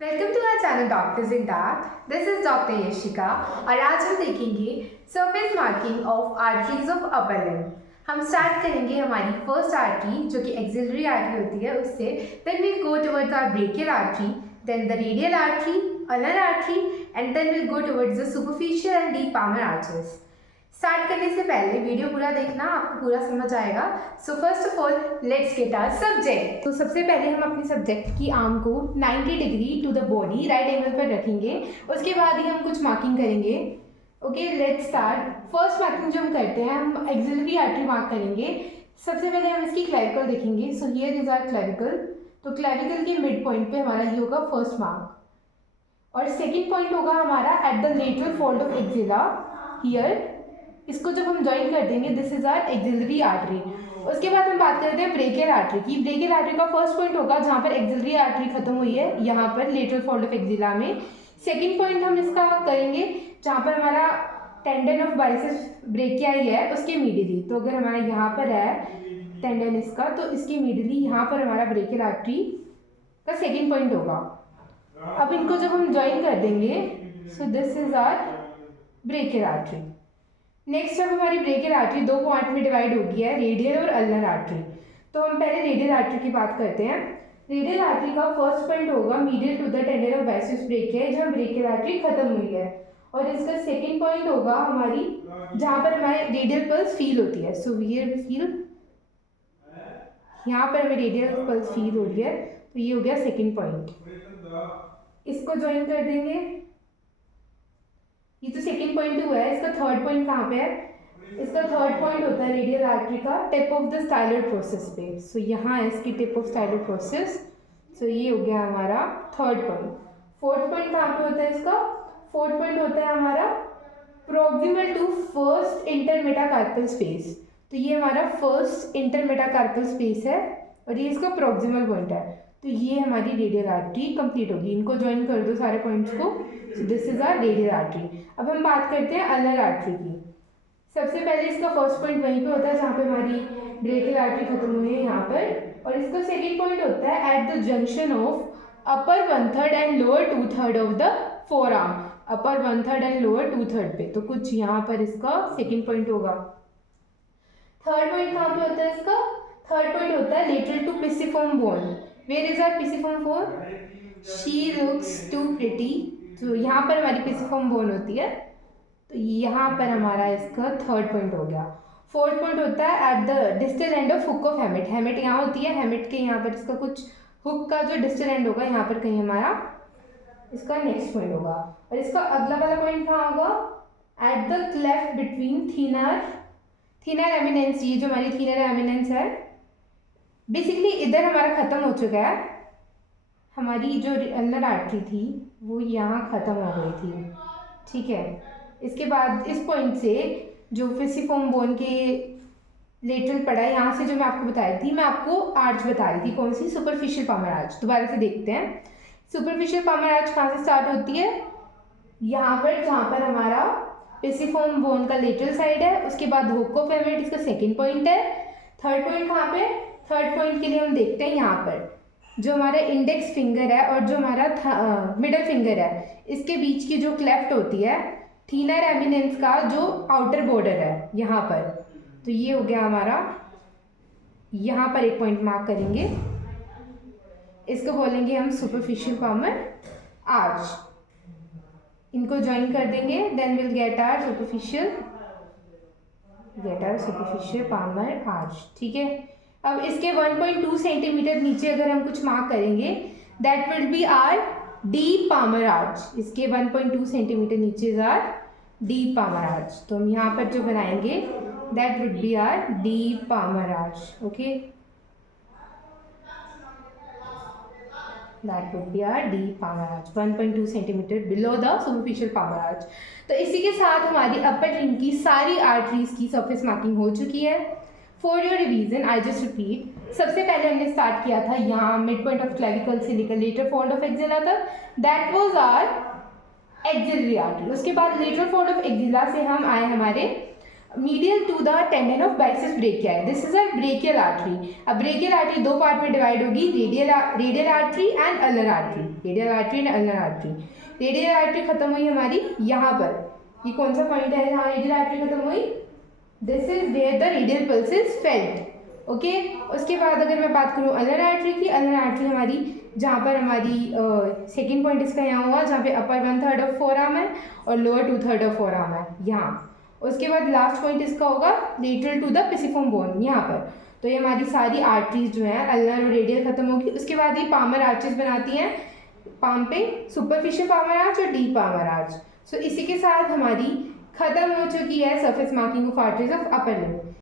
Welcome to our channel doctors in dark. This is doctor Yashika और आज हम देखेंगे surface marking of arteries of upper limb. हम start करेंगे हमारी फर्स्ट आर्टरी जो कि एक्सिलरी आर्टरी होती है उससे। Then we'll go towards our brachial artery, then the radial artery, ulnar artery and then we'll go towards the superficial and deep palmar arches. Start करने से पहले वीडियो पूरा देखना, आपको पूरा समझ आएगा। So first of all let's get our subject. तो सबसे पहले हम अपने सब्जेक्ट की आर्म को 90 degree to the body right angle पर रखेंगे। उसके बाद ही हम कुछ मार्किंग करेंगे। Okay, let's start. First marking जो हम करते हैं, हम एक्सिलरी आर्टरी मार्क करेंगे। सबसे पहले हम इसकी क्लेविकल देखेंगे। So here is our clavicle. तो क्लेविकल के मिड पॉइंट पे हमारा ये होगा फर्स्ट मार्क, और सेकेंड पॉइंट होगा हमारा at the lateral fold of axilla here. इसको जब हम ज्वाइन कर देंगे, this is our axillary artery. उसके बाद हम बात करते हैं ब्रेकियल आर्टरी की। ब्रेकियल आर्टरी का फर्स्ट पॉइंट होगा जहाँ पर एक्सिलरी आर्टरी खत्म हुई है, यहाँ पर लेटरल फोल्ड ऑफ एक्सिला में। सेकंड पॉइंट हम इसका करेंगे जहाँ पर हमारा टेंडन ऑफ बाइसेप्स ब्रेकियाई है उसके मीडियली। तो अगर हमारा यहाँ पर है टेंडन इसका, तो इसके मीडियली यहाँ पर हमारा ब्रेकियल आर्टरी का सेकेंड पॉइंट होगा। अब इनको जब हम ज्वाइन कर देंगे, so this is our brachial artery. Next अब हमारी ब्रेकियल आर्टरी दो पार्ट में डिवाइड हो गई है, रेडियल और अल्नर आर्टरी। तो हम पहले रेडियल आर्टरी की बात करते हैं। रेडियल आर्टरी का फर्स्ट पॉइंट होगा medial to the tendon of biceps brachii, जहाँ ब्रेकियल आर्टरी खत्म हुई है। और इसका सेकंड पॉइंट होगा हमारी जहाँ पर हमारे रेडियल पल्स फील होती है। सो हियर फील, यहाँ पर हमें रेडियल पल्स फील हो रही है, तो ये हो गया सेकेंड पॉइंट। इसको ज्वाइन कर देंगे। ये तो सेकंड पॉइंट हुआ है, इसका थर्ड पॉइंट कहाँ पे है? इसका थर्ड पॉइंट होता है रेडियल आर्टरी का tip of the styler process पे। सो यहाँ है इसकी टिप ऑफ स्टाइलर प्रोसेस। सो ये हो गया हमारा थर्ड पॉइंट। फोर्थ पॉइंट कहाँ पे होता है इसका? फोर्थ पॉइंट होता है हमारा प्रोक्सिमल टू फर्स्ट इंटरमेटाकार्पल स्पेस। तो ये हमारा फर्स्ट इंटरमेटाकार्पल स्पेस है और ये इसका प्रोक्सिमल पॉइंट है। तो ये हमारी रेडियल आर्टरी कंप्लीट होगी। इनको ज्वाइन कर दो सारे पॉइंट्स को। So this is our radial artery. अब हम बात करते हैं अल्नर आर्टरी की। सबसे पहले इसका फर्स्ट पॉइंट वहीं पे होता है जहाँ पे हमारी ब्रेकियल आर्टरी खत्म हुई है यहाँ पर, और इसका सेकेंड पॉइंट होता है at the junction of upper 1/3 and lower 2/3 of the forearm. Upper 1/3 and lower 2/3 पे, तो कुछ यहाँ पर इसका सेकेंड पॉइंट होगा। थर्ड पॉइंट कहाँ पे होता है इसका? थर्ड पॉइंट होता है lateral to pisiform bone. Where is our pisiform bone? She looks too pretty. तो यहाँ पर हमारी pisiform bone होती है, तो यहाँ पर हमारा इसका थर्ड पॉइंट हो गया। फोर्थ पॉइंट होता है at the distal end of hook of hamate. Hamate यहाँ होती है, हेमिट के यहाँ पर इसका कुछ हुक का जो डिस्टल एंड होगा यहाँ पर कहीं हमारा इसका नेक्स्ट पॉइंट होगा। और इसका अगला वाला पॉइंट कहाँ होगा? At the cleft between thinner eminence. ये जो हमारी थीनर एमिनेंस है, बेसिकली इधर हमारा ख़त्म हो चुका है। हमारी जो अल्नर आर्टरी थी वो यहाँ ख़त्म हो गई थी, ठीक है। इसके बाद इस पॉइंट से जो पिसिफॉर्म बोन के लेटरल पड़ा है, यहाँ से जो मैं आपको बता रही थी, मैं आपको आर्च बता रही थी, कौन सी? Superficial palmar arch. दोबारा से देखते हैं। सुपरफिशियल पामर आर्च कहाँ से स्टार्ट होती है? यहाँ पर, जहाँ पर हमारा पिसिफॉर्म बोन का लेटरल साइड है। उसके बाद हुक ऑफ हेमिट इसका सेकेंड पॉइंट है। थर्ड पॉइंट कहाँ पे? थर्ड पॉइंट के लिए हम देखते हैं यहाँ पर जो हमारा इंडेक्स फिंगर है और जो हमारा मिडल फिंगर है, इसके बीच की जो क्लेफ्ट होती है, थीनर एमिनेंस का जो आउटर बॉर्डर है यहाँ पर। तो ये हो गया हमारा, यहाँ पर एक पॉइंट मार्क करेंगे। इसको बोलेंगे हम सुपरफिशियल पामर आर्च। इनको ज्वाइन कर देंगे, then will get our superficial palmar arch, ठीक है। अब इसके 1.2 सेंटीमीटर नीचे अगर हम कुछ मार्क करेंगे, that will be our deep palmar arch. इसके 1.2 सेंटीमीटर नीचे is our deep palmar arch. तो हम यहाँ पर जो बनाएंगे, that would be our deep palmar arch. Okay, that would be our deep palmar arch 1.2 centimetre below the superficial palmar arch. तो इसी के साथ हमारी अपर लिम्ब की सारी आर्टरीज की सरफेस मार्किंग हो चुकी है। For your revision I just repeat. सबसे पहले हमने स्टार्ट किया था यहाँ मिड पॉइंट ऑफ क्लेविकल से लेकर लेटरल फोल्ड ऑफ एक्सिला तक, that was our axillary artery. उसके बाद लेटरल फोल्ड ऑफ एक्सिला से हम आए हमारे medial to the tendon of biceps brachii. This is a brachial artery. अब ब्रेकियल आर्टरी दो पार्ट में डिवाइड होगी, radial artery and ulnar artery. Radial artery and ulnar artery. Radial artery खत्म हुई हमारी यहाँ पर, ये कौन सा पॉइंट है जहाँ रेडियल आर्टरी खत्म हुई, this is where the radial pulse is felt. Okay, उसके बाद अगर मैं बात करूँ अल्नर आर्टरी की, अल्नर आर्टरी हमारी जहाँ पर हमारी सेकेंड पॉइंट इसका यहाँ हुआ जहाँ पे अपर 1/3 ऑफ फोर आर्म है और लोअर 2/3 ऑफ फोर आर्म है यहाँ। उसके बाद लास्ट पॉइंट इसका होगा lateral to the pisiform bone यहाँ पर। तो ये हमारी सारी आर्टरीज जो हैं अल्नर और रेडियल खत्म होगी। उसके बाद ये पामर आर्चेस बनाती हैं, पाम पे सुपरफिशियल पामर आर्च और डीप पामर आर्च। सो इसी के साथ हमारी खत्म हो चुकी है surface marking of arteries of upper limb.